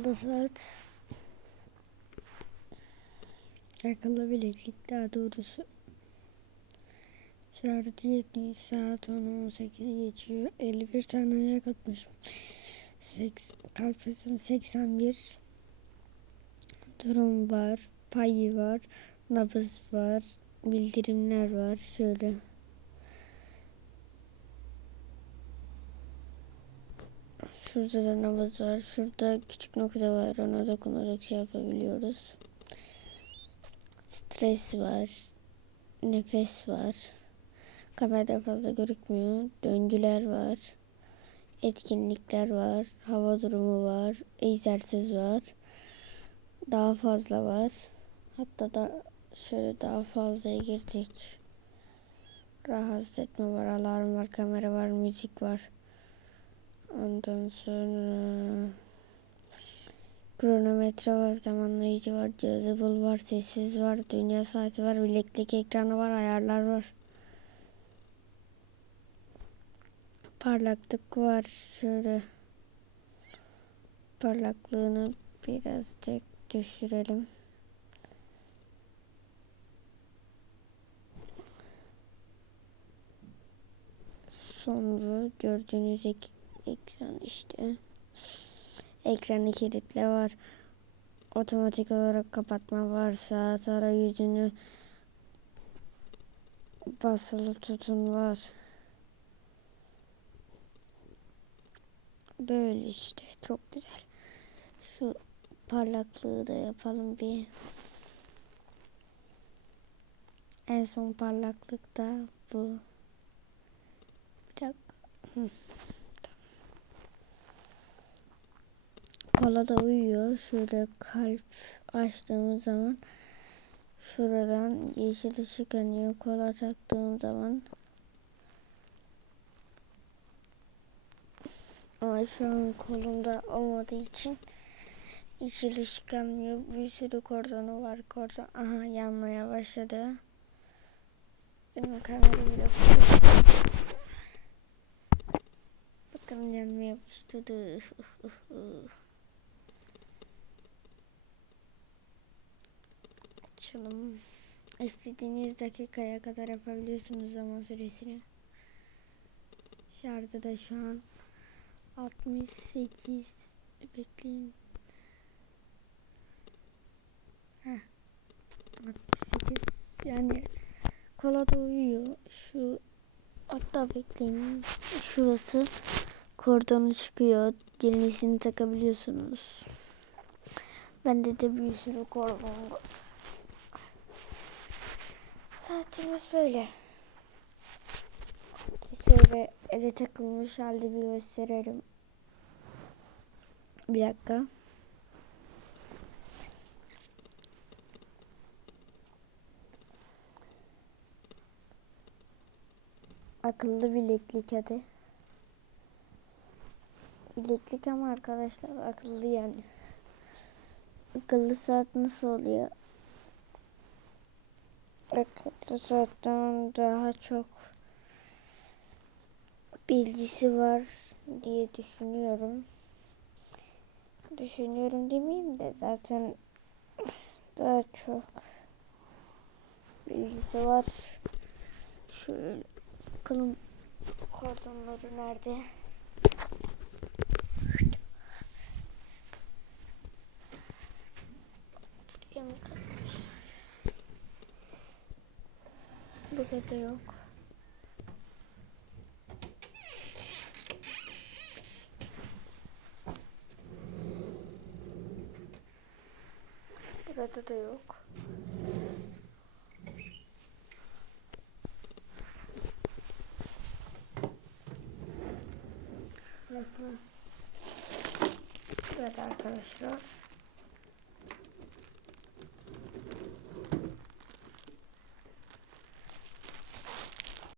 akıllı saat. Akıllı daha doğrusu. Şarjı yetmiş saat 10.18 geçiyor. 51 tane yakıtmışım. Seks, kalp hızım 81. Durum var. Payı var. Nabız var. Bildirimler var. Şöyle. Şurada da nabız var. Şurada küçük nokta var. Ona dokunarak şey yapabiliyoruz. Stres var. Nefes var. Kamerada fazla gözükmüyor. Döngüler var. Etkinlikler var. Hava durumu var. Egzersiz var. Daha fazla var. Hatta da şöyle daha fazlaya girdik. Rahatsız etme var. Alarm var. Kamera var. Müzik var. Ondan sonra kronometre var, zamanlayıcı var, cihazı var, sessiz var, dünya saati var, bileklik ekranı var, ayarlar var. Parlaklık var. Şöyle parlaklığını birazcık düşürelim. Sonunda gördüğünüz ek ekran işte. Ekranı kilitle var. Otomatik olarak kapatma var. Saat arayüzünü basılı tutun var. Böyle işte çok güzel. Şu parlaklığı da yapalım bir. En son parlaklık da bu. Bir dakika. Kola da uyuyor. Şöyle kalp açtığımız zaman şuradan yeşil ışık yanıyor. Kola taktığım zaman ama şu an kolumda olmadığı için yeşil ışık yanmıyor. Bir sürü kordonu var. Kordon aha yanmaya başladı. Benim kamera biraz Bakın yanmaya başladı. Açalım. İstediğiniz dakikaya kadar yapabiliyorsunuz zaman süresini. Şarjı da şu an 68 bekleyin. Heh. 68 yani kola da uyuyor. Şu hatta bekleyin. Şurası kordonu çıkıyor. Yenisini takabiliyorsunuz. Bende de bir sürü kordon var. Saatimiz böyle. Şöyle ele takılmış halde bir gösterelim. Bir dakika. Akıllı bileklik hadi. Bileklik ama arkadaşlar akıllı yani. Akıllı saat nasıl oluyor? Akıllı saatten daha çok bilgisi var diye düşünüyorum. Düşünüyorum demeyeyim de zaten daha çok bilgisi var. Şöyle bakalım kordonları nerede? Burada yok. Burada da yok. Burada arkadaşlar.